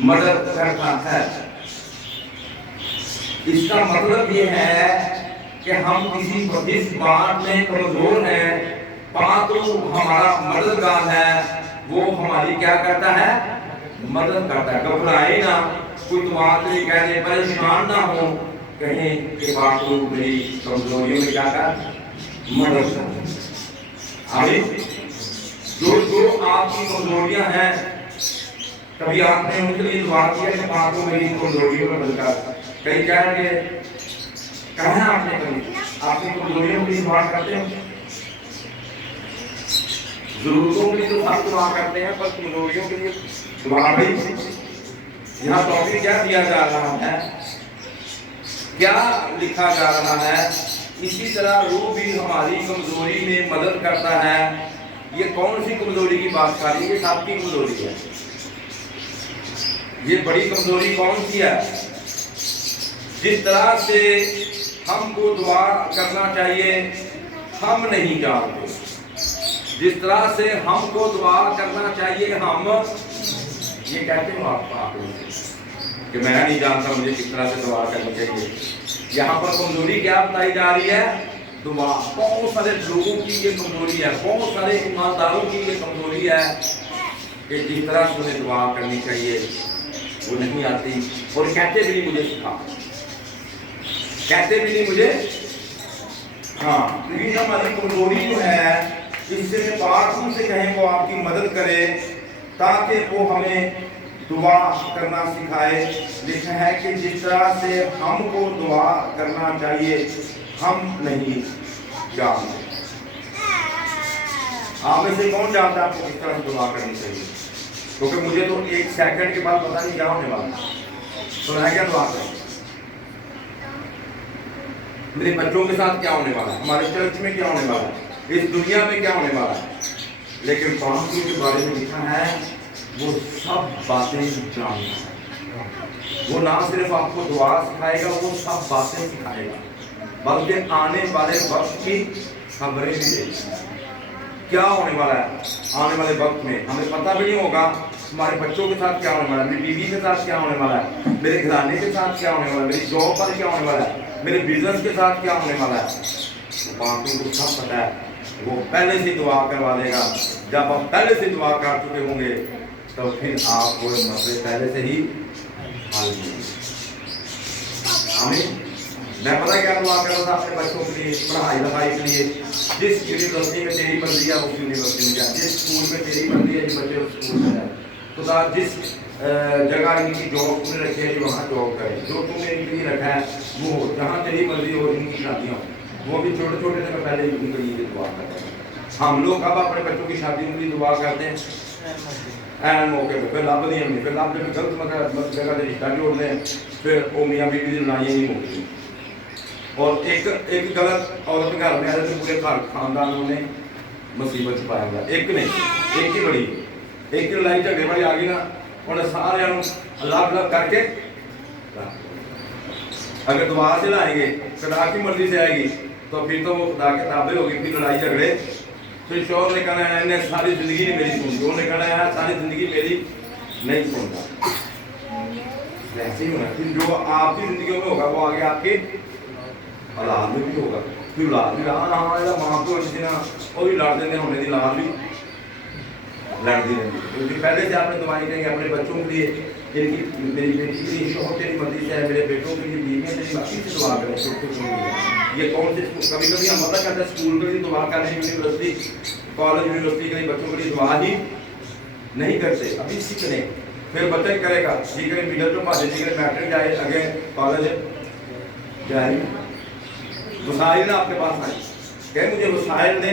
مدد کرتا ہے۔ اس کا مطلب یہ ہے کہ ہم کسی جس بات میں کمزور ہیں، پاتو ہمارا مددگار ہے، وہ ہماری کیا کرتا ہے؟ مدد کرتا ہے۔ گھبرائے نہ، کوئی دعا کے لیے کہہ دے، پریشان نہ ہو، کہیں کہ پاتو میری کمزوریوں میں کیا کر مدد کر۔ آمین۔ جو آپ کی کمزوریاں ہیں، کبھی آپ نے ان کے لیے دعا کیا کہ پاتو میری کمزوریوں میں مدد کر۔ کئی کہیں گے کہنا آپ نے کبھی آپ کی کمزوریوں کے لیے دعا کرتے ہیں؟ ضرورتوں کے لیے تو سب دعا کرتے ہیں، پر کمزوریوں کے لیے دعا نہیں۔ یہاں ٹاپک کیا دیا جا رہا ہے، کیا لکھا جا رہا ہے؟ اسی طرح روح بھی ہماری کمزوری میں مدد کرتا ہے۔ یہ کون سی کمزوری کی بات کر رہی ہے؟ یہ سب کی کمزوری ہے۔ یہ بڑی کمزوری کون سی ہے؟ جس طرح سے ہم کو دعا کرنا چاہیے ہم نہیں جانتے، جس طرح سے ہم کو دعا کرنا چاہیے ہم یہ کہتے ہو آپ کہ میں نہیں جانتا مجھے کس طرح سے دعا کرنی چاہیے۔ یہاں پر کمزوری کیا بتائی جا رہی ہے؟ دعا۔ بہت سارے لوگوں کی یہ کمزوری ہے، بہت سارے ایمانداروں کی یہ کمزوری ہے کہ جس طرح سے انہیں دعا کرنی چاہیے وہ نہیں آتی، اور کہتے بھی نہیں مجھے سکھا، کہتے بھی نہیں مجھے۔ ہاں، لیکن ہماری کمزوری جو ہے اس سے پاک ان سے کہیں وہ آپ کی مدد کرے تاکہ وہ ہمیں دعا کرنا سکھائے۔ لکھا ہے کہ جس طرح سے ہم کو دعا کرنا چاہیے ہم نہیں جانتے۔ آپ میں سے کون جانتا ہے آپ کو کس طرح سے دعا کرنی چاہیے؟ کیونکہ مجھے تو ایک سیکنڈ کے بعد پتہ نہیں کیا ہونے والا، تو میں کیا دعا کروں؟ میرے بچوں کے ساتھ کیا ہونے والا ہے، ہمارے چرچ میں کیا ہونے والا ہے، اس دنیا میں کیا ہونے والا ہے؟ لیکن پاکی کے بارے میں لکھا ہے وہ سب باتیں جانتا ہے۔ وہ نہ صرف آپ کو دعا سکھائے گا، وہ سب باتیں سکھائے گا، بلکہ آنے والے وقت کی خبریں بھی دے گا۔ کیا ہونے والا ہے آنے والے وقت میں ہمیں پتہ بھی نہیں ہوگا۔ ہمارے بچوں کے ساتھ کیا ہونے والا ہے، میری بیوی کے ساتھ کیا ہونے والا ہے، میرے گھرانے کے ساتھ کیا ہونے والا ہے، میری جاب پر کیا ہونے والا ہے، میرے بزنس کے ساتھ کیا ہونے والا ہے، وہ باقیوں کو سب پتہ ہے۔ وہ پہلے سے دعا کروا دے گا۔ جب آپ پہلے سے دعا کر چکے ہوں گے تو پھر آپ وہ مسئلے پہلے سے ہی حل ہوں گے۔ آمین۔ میں پتہ کیا دعا کر رہا تھا اپنے بچوں کے لیے، پڑھائی لکھائی کے لیے، جس یونیورسٹی میں تیری مرضی ہے اس یونیورسٹی میں جائے، جس اسکول میں تیری مرضی ہے جو بچے اس اسکول میں جائے، خدا جس جگہ ان کی جاب تم نے رکھی ہے وہاں جاب کرے، جو تم نے ان کے لیے رکھا ہے وہ ہو، جہاں تیری مرضی ہو۔ ان کی شادیاں ہوں، وہ بھی چھوٹے چھوٹے سے پہلے ان کے لیے دعا کرتے ہیں۔ ہم لوگ اب اپنے بچوں کی شادیوں کے لیے دعا کرتے ہیں این موقع پہ، پھر لب نہیں ہونی، پھر لب جب غلط جگہ سے رشتہ جوڑ دیں، پھر وہ میاں بیوی کی لڑائیاں نہیں ہوتی، اور ایک غلط عورت گھر میں آ جائے تو پورے خاندانوں نے مصیبت پایا گا۔ ایک نہیں، ایک ہی بڑی، ایک کی لڑائی جھگڑے والی آ گئی نا، انہیں سارے الگ الگ کر کے اگر دعا سے لائیں گے، خدا کی مرضی سے آئے گی تو پھر تو وہ خدا کے تابع ہوگی، پھر لڑائی جھگڑے۔ پھر شوہر نے کہنا ہے انہیں ساری زندگی نہیں میری سنتی، انہوں نے کہنا ہے ساری زندگی میری نہیں سنتا۔ ایسے ہی ہونا، پھر جو آپ کی زندگیوں میں ہوگا وہ آگے آپ کے اولاد میں بھی ہوگا۔ پھر اولاد بھی ماں کو وہ بھی لڑ دیں، ہونے کی اولاد بھی لڑتی رہتی ہے۔ کیونکہ پہلے سے آپ نے دعائیں کریں گے اپنے بچوں کے لیے، جن کی میری بیٹی کے لیے شوہر تیری مرضی سے ہے، میرے بیٹوں کے لیے بیویاں تیری مرضی سے دعا کریں، یہ کون سے کبھی کبھی ہم پتہ کرتے ہیں اسکول کے لیے دعا کریں، یونیورسٹی کالج یونیورسٹی کے لیے بچوں کے لیے دعا ہی نہیں کرتے، ابھی سیکھ لیں، پھر بچہ ہی کرے گا، جی کرے میڈل تو پاس جی کرے میٹرک جائے اگے کالج جائے۔ وسائل نا آپ کے پاس آئے کہ مجھے وسائل دے،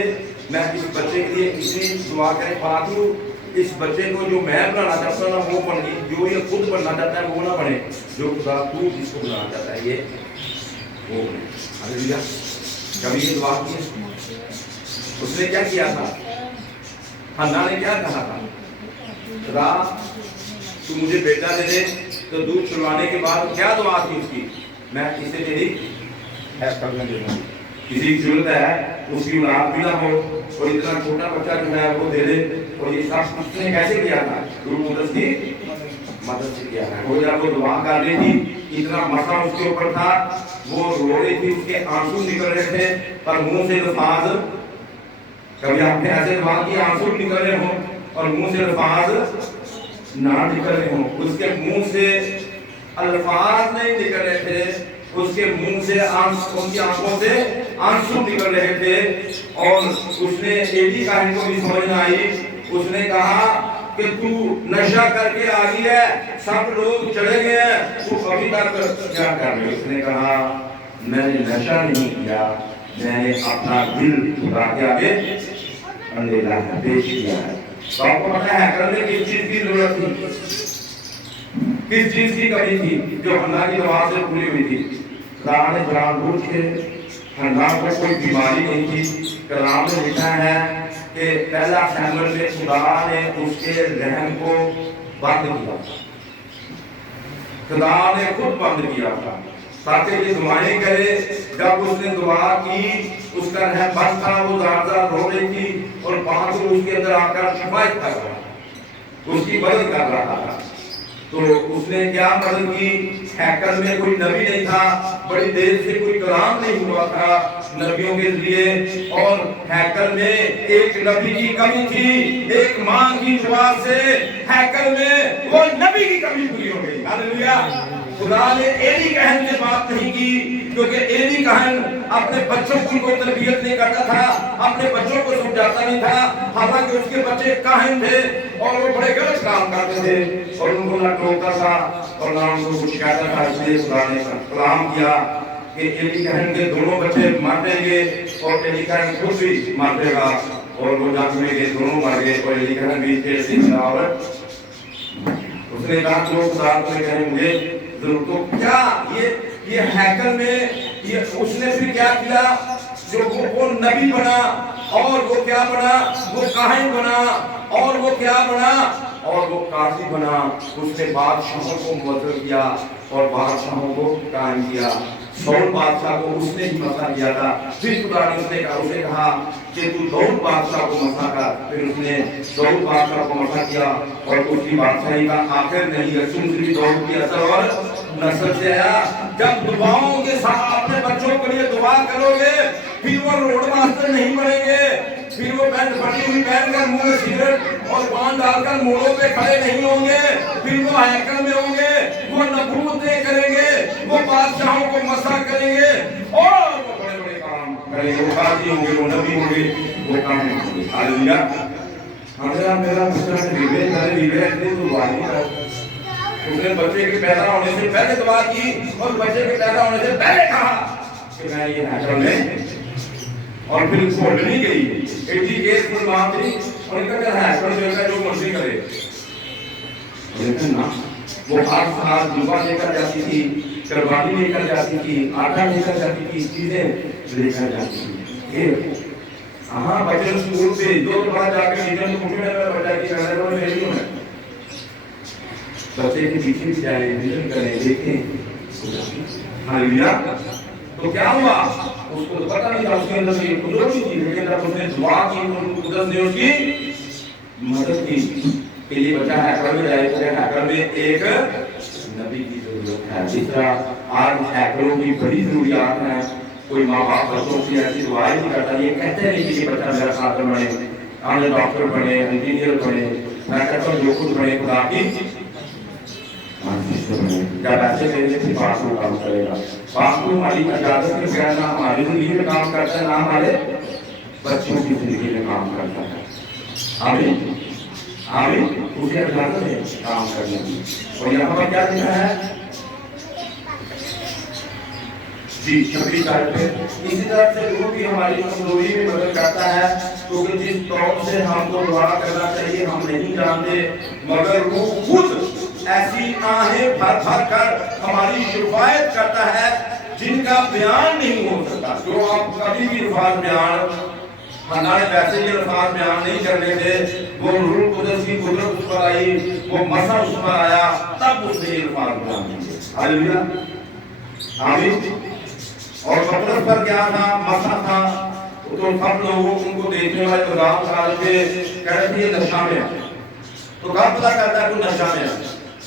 میں اس بچے کے لیے اتنی دعا کریں پاکو اس بچے کو جو میں بنانا چاہتا ہوں نا وہ بن گئی، جو یہ خود بننا چاہتا ہے وہ نہ بنے، جو خدا تو جس کو بنانا چاہتا ہے یہ وہ بنے۔ ہاللیلویا۔ کبھی یہ دعا کی اس نے کیا کیا تھا؟ حنا نے کیا کہا تھا؟ خدا تو مجھے بیٹا دے دے، تو دودھ چھلوانے کے بعد کیا دعا تھی اس کی؟ میں اسے تیری حفاظت میں دے دوں، کسی کی ضرورت ہے اس کی اولاد بھی نہ ہو اور اتنا چھوٹا بچہ جو ہے وہ دے دے، اور یہ سب اس نے کیسے کیا تھا؟ روح القدس کی مدد سے کیا ہے. وہ جب وہ دعا کر رہی تھی اتنا مسا اس کے اوپر تھا, وہ رو رہی تھی, اس کے آنسو نکل رہے تھے, پر منہ سے الفاظ, کبھی آپ نے ایسے دعا کی آنسو نکل رہے ہوں اور منہ سے الفاظ نہ نکل رہے ہوں. اس کے منہ سے الفاظ نہیں نکل رہے تھے, اس کے منہ سے ان کی آنکھوں سے آنسو نکل رہے تھے. اور اس نے ایلی کاہن کو بھی سمجھ نہ آئی. اس نے کہا کہ تو نشہ کر کے آ گئی ہے, سب لوگ چلے گئے ہیں, تو ابھی تک کیا کر رہے. اس نے کہا میں نے نشہ نہیں کیا, میں نے اپنا دل خدا کے آگے اندھیرا ہے, پیش کیا ہے. تو آپ کو پتہ ہے کرنے کس چیز کی ضرورت تھی, کس چیز کی کمی تھی جو اللہ کی دعا سے پوری ہوئی تھی. خدا نے جان بوجھ کے حنا کو کوئی بیماری نہیں تھی. کلام میں لکھا ہے کہ پہلا سیموئیل میں خدا نے اس کے رحم کو بند کیا, خدا نے خود بند کیا تھا تاکہ یہ دعائیں کرے. جب اس نے دعا کی اس کا رحم بند تھا, وہ زار زار رو رہی تھی اور 5 روز کے اندر آ کر شفایت کر رہا تھا, اس کی مدد کر رہا تھا. تو اس نے کیا مدد کی, ہیکل میں کوئی نبی نہیں تھا, بڑی دیر سے کوئی کلام نہیں ہوا تھا نبیوں کے لیے, اور ہیکل میں ایک نبی کی کمی تھی. ایک ماں کی دعا سے ہیکل میں وہ نبی کی کمی پوری ہو گئی. ہاللیلویا. خدا نے ایلی کہن سے بات نہیں کی, کیونکہ ایلی کہن اپنے بچوں کی کوئی تربیت نہیں کرتا تھا, اپنے بچوں کو سمجھاتا نہیں تھا, حالانکہ اس کے بچے کاہن تھے اور وہ بڑے غلط کام کرتے تھے اور ان کو نہ ٹوکتا تھا اور نہ ان کو کچھ کہتا تھا. اس لیے خدا نے کلام کیا کہ ایلی کہن کے دونوں بچے مر جائیں گے اور ایلی کہن خود بھی مر جائے گا, اور وہ جنگ میں گئے, دونوں مر گئے اور ایلی کہن بھی تھے. اور اس نے کہا کہ خدا تمہیں کہیں مجھے ضرور. تو کیا یہ ہیکل میں یہ اس نے پھر کیا کیا, جو وہ نبی بنا اور وہ کیا بنا, وہ کاہن بنا اور وہ کیا بنا, اور وہ قاضی بنا. اس نے بادشاہوں کو مظفر کیا اور بادشاہوں کو قائم کیا. سول بادشاہ کو اس نے ہی مسا کیا تھا. پھر خدا نے اسے کہا کہ تو داؤد بادشاہ کو مسا کر. پھر اس نے داؤد بادشاہ کو مسا کیا اور اس کی بادشاہی کا آخر نہیں رسول بھی داؤد کی اثر اور نسل سے آیا. جب دعاؤں کے ساتھ اپنے بچوں کے لیے دعا کرو گے, پھر وہ روڈ ماسٹر نہیں بنیں گے, پھر وہ پینٹ پھٹی ہوئی پہن کر منہ میں سگریٹ اور پان ڈال کر موڑوں پہ کھڑے نہیں ہوں گے, پھر وہ ہیکل میں ہوں گے, وہ نبوتیں کریں گے, وہ بادشاہوں کو مسا کریں گے اور وہ بڑے بڑے کام کریں گے. وہ قاضی ہوں گے, وہ نبی ہوں گے, وہ کام ہوں گے. ہاللیلویا. میرا بچہ اتنی تو دعا نہیں کرتا. اس نے بچے کے پیدا ہونے سے پہلے دعا کی اور بچے کے پیدا ہونے سے پہلے کہا کہ میں یہ ہیکل میں, اور پھر اس کو نہیں گئی. ایٹی کیس پر ماں تھی اور ان کا کیا ہیکل میں جو مرضی کرے. لیکن نا وہ ہر سال دعا لے کر جاتی تھی, قربانی لے کر جاتی تھی, آٹا لے کر جاتی تھی, چیزیں لے کر جاتی تھی. ہاں بچے اسکول سے 2 بار جا کے ٹیچر کو پوچھنے میں بچہ کی کہہ رہے میری ہوں میں بچے کے پیچھے بھی جائیں, وزن کریں, دیکھیں. ہاللیلویا. تو کیا ہوا, اس کو پتہ نہیں تھا, اس کے اندر یہ قدرت تھی, لیکن جب اس نے دعا کی تو قدرت نے اس کی مدد کی کہ یہ بچہ ہیکل میں جائے. تو ہیکل میں ایک نبی کی ضرورت ہے. جس طرح آج ہیکلوں کی بڑی ضروریات ہیں, کوئی ماں باپ بچوں کی ایسی دعائیں نہیں کرتا, یہ کہتے نہیں کہ یہ بچہ میرا خاتر بنے, آنے ڈاکٹر بنے, انجینئر بنے. میں کہتا ہوں جو خود بنے خدا کی جب ایسے کہنے سے پاس میں کام کرے گا. پاس کو ہماری اجازت کے بغیر نہ ہماری زندگی میں کام کرتا ہے, نہ ہمارے بچوں کی زندگی میں کام کرتا ہے. آمین. آمین. اسے اجازت ہے کام کرنے کی. اور یہاں پر کیا لکھا ہے جی 26 آیت پہ, اسی طرح سے وہ بھی ہماری کمزوری میں مدد کرتا ہے, کیونکہ جس طور سے ہم کو دعا کرنا چاہیے ہم نہیں جانتے, مگر وہ خود ایسی آہیں بھر بھر کر ہماری شفایت کرتا ہے جن کا بیان نہیں ہو سکتا. جو آپ کبھی بھی الفاظ بیان, حنا نے ویسے ہی الفاظ بیان نہیں کرنے تھے, وہ روح القدس کی قدرت اس پر آئی, وہ مسا اس پر آیا, تب اس نے الفاظ بیان کیے. ہاللیلویا. آمین. اور پترس پر کیا تھا, مسا تھا. تو سب لوگوں ان کو دیکھنے والے گدام کھا کے کہہ رہے تھے یہ نشہ میں ہے. تو کب پتا کرتا ہے تو نشہ میں ہے.